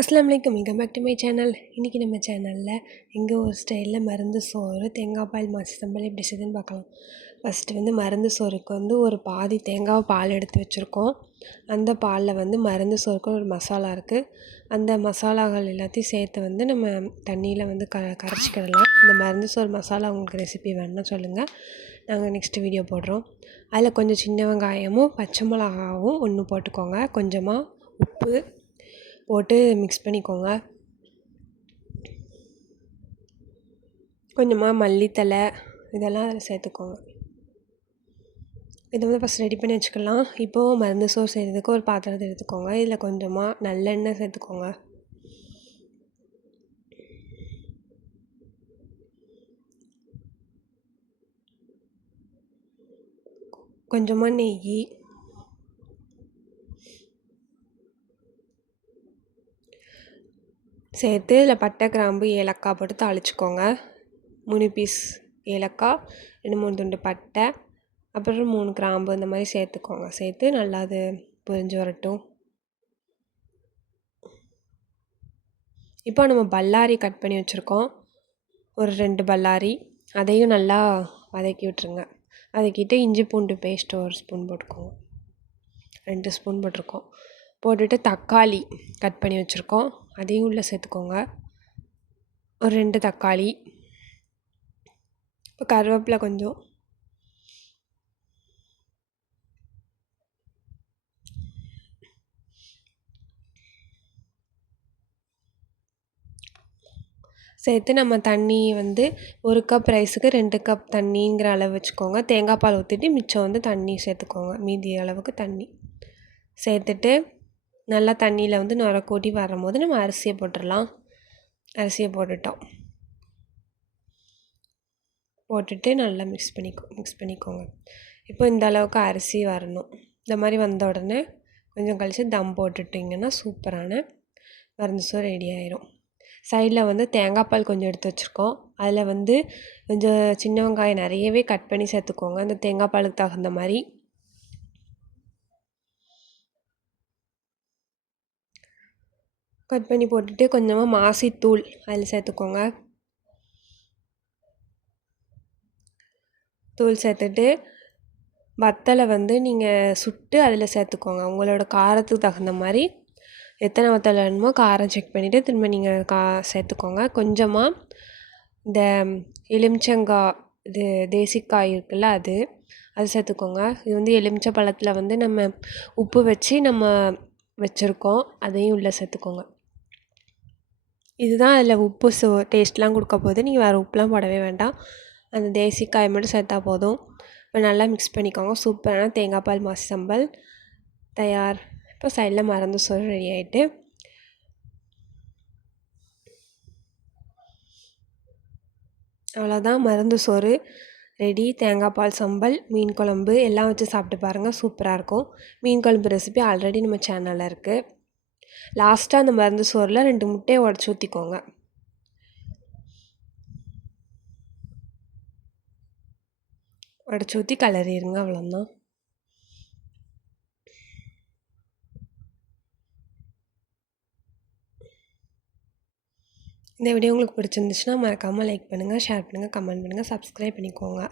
அஸ்லாம் வலைக்கம் welcome back to my channel. இன்றைக்கி நம்ம சேனலில் எங்கள் ஒரு ஸ்டைலில் மருந்து சோறு தேங்காய் பால் மாசி சம்பல் எப்படி செய்யுதுன்னு பார்க்கலாம். ஃபஸ்ட்டு வந்து மருந்து சோறுக்கு வந்து ஒரு பாதி தேங்காய் பால் எடுத்து வச்சுருக்கோம். அந்த பாலில் வந்து மருந்து சோறுக்கு ஒரு மசாலா இருக்குது அந்த மசாலாக்கள் எல்லாத்தையும் சேர்த்து வந்து நம்ம தண்ணியில் வந்து க கரைச்சிக்கிடலாம். இந்த மருந்து சோறு மசாலா உங்களுக்கு ரெசிபி வேணுன்னா சொல்லுங்கள் நாங்கள் நெக்ஸ்ட்டு வீடியோ போடுறோம். அதில் கொஞ்சம் சின்ன வெங்காயமும் பச்சை மிளகாவும் ஒன்று போட்டுக்கோங்க. கொஞ்சமாக உப்பு போட்டு மிக்ஸ் பண்ணிக்கோங்க. கொஞ்சமாக மல்லித்தழை இதெல்லாம் அதில் சேர்த்துக்கோங்க. இதை வந்து ஃபஸ்ட் ரெடி பண்ணி வச்சுக்கலாம். இப்போது மருந்து சோறு செய்கிறதுக்கு ஒரு பாத்திரத்தை எடுத்துக்கோங்க. இதில் கொஞ்சமாக நல்லெண்ணெய் சேர்த்துக்கோங்க. கொஞ்சமாக நெய் சேர்த்து இதில் பட்டை கிராம்பு ஏலக்காய் போட்டு தாளிச்சிக்கோங்க. மூணு பீஸ் ஏலக்காய் ரெண்டு மூணு துண்டு பட்டை அப்புறம் மூணு கிராம்பு இந்த மாதிரி சேர்த்துக்கோங்க. சேர்த்து நல்லா அது புரிஞ்சு வரட்டும். இப்போ நம்ம பல்லாரி கட் பண்ணி வச்சுருக்கோம். ஒரு ரெண்டு பல்லாரி. அதையும் நல்லா வதக்கி விட்ருங்க வதக்கிட்டு இஞ்சி பூண்டு பேஸ்ட்டு ஒரு ஸ்பூன் போட்டுக்கோங்க. ரெண்டு ஸ்பூன் போட்டிருக்கோம். போட்டுட்டு தக்காளி கட் பண்ணி வச்சுருக்கோம். அதையும் உள்ளே சேர்த்துக்கோங்க. ஒரு ரெண்டு தக்காளி. இப்போ கருவேப்பிலை கொஞ்சம். சேர்த்து நம்ம தண்ணி வந்து ஒரு கப் ரைஸுக்கு ரெண்டு கப் தண்ணிங்கிற அளவு வச்சுக்கோங்க. தேங்காய் பால் ஊற்றிட்டு மிச்சம் வந்து தண்ணி சேர்த்துக்கோங்க. மீதி அளவுக்கு தண்ணி. சேர்த்துட்டு நல்லா தண்ணியில் வந்து நுர கூட்டி வரும்போது நம்ம அரிசியை போட்டுடலாம் அரிசியை போட்டுட்டோம். போட்டுட்டு நல்லா மிக்ஸ் பண்ணிக்கோ மிக்ஸ் பண்ணிக்கோங்க. இப்போ இந்த அளவுக்கு அரிசி வரணும். இந்த மாதிரி வந்த உடனே கொஞ்சம் கழித்து தம் போட்டுட்டிங்கன்னா சூப்பரான மருந்து சோறு ரெடி ஆயிரும் சைடில் வந்து தேங்காய் பால் கொஞ்சம் எடுத்து வச்சுருக்கோம். அதில் வந்து கொஞ்சம் சின்ன வெங்காயம் நிறையவே கட் பண்ணி சேர்த்துக்கோங்க. அந்த தேங்காய் பாலுக்கு தகுந்த மாதிரி. கட் பண்ணி போட்டுட்டு கொஞ்சமாக மாசித்தூள் அதில் சேர்த்துக்கோங்க. தூள் சேர்த்துட்டு வத்தலை வந்து நீங்கள் சுட்டு அதில் சேர்த்துக்கோங்க. உங்களோட காரத்துக்கு தகுந்த மாதிரி எத்தனை வத்தலை வேணுமோ காரம் செக் பண்ணிவிட்டு திரும்ப நீங்கள் கா சேர்த்துக்கோங்க. கொஞ்சமாக இந்த எலுமிச்சங்காய் இது தேசிக்காய் இருக்குல்ல அது அது சேர்த்துக்கோங்க. இது வந்து எலுமிச்சை பழத்தில் வந்து நம்ம உப்பு வச்சு நம்ம வச்சுருக்கோம். அதையும் உள்ளே சேர்த்துக்கோங்க. இதுதான் அதில் உப்பு சோ டேஸ்ட்லாம் கொடுக்க போகுது நீங்கள் வேறு உப்புலாம் போடவே வேண்டாம். அந்த தேசி காய் மட்டும் சேர்த்தா போதும். இப்போ நல்லா மிக்ஸ் பண்ணிக்கோங்க. சூப்பரான தேங்காய் பால் மாசி சம்பல். தயார். இப்போ சைடில் மறந்து சோறு ரெடி ஆகிட்டு அவ்வளோதான் மருந்து சோறு ரெடி தேங்காய் பால் சம்பல் மீன் குழம்பு எல்லாம் வச்சு சாப்பிட்டு பாருங்கள் சூப்பராக இருக்கும். மீன் குழம்பு ரெசிபி ஆல்ரெடி நம்ம சேனலில் இருக்குது லாஸ்ட்டாக அந்த மருந்து சோறில் ரெண்டு முட்டையை உடச்சி ஊற்றிக்கோங்க உடச்சி ஊற்றி கலரிடுங்க அவ்வளோதான் இந்த வீடியோ உங்களுக்கு பிடிச்சிருந்துச்சுன்னா மறக்காமல் லைக் பண்ணுங்கள் ஷேர் பண்ணுங்கள் கமெண்ட் பண்ணுங்கள் சப்ஸ்கிரைப் பண்ணிக்கோங்க.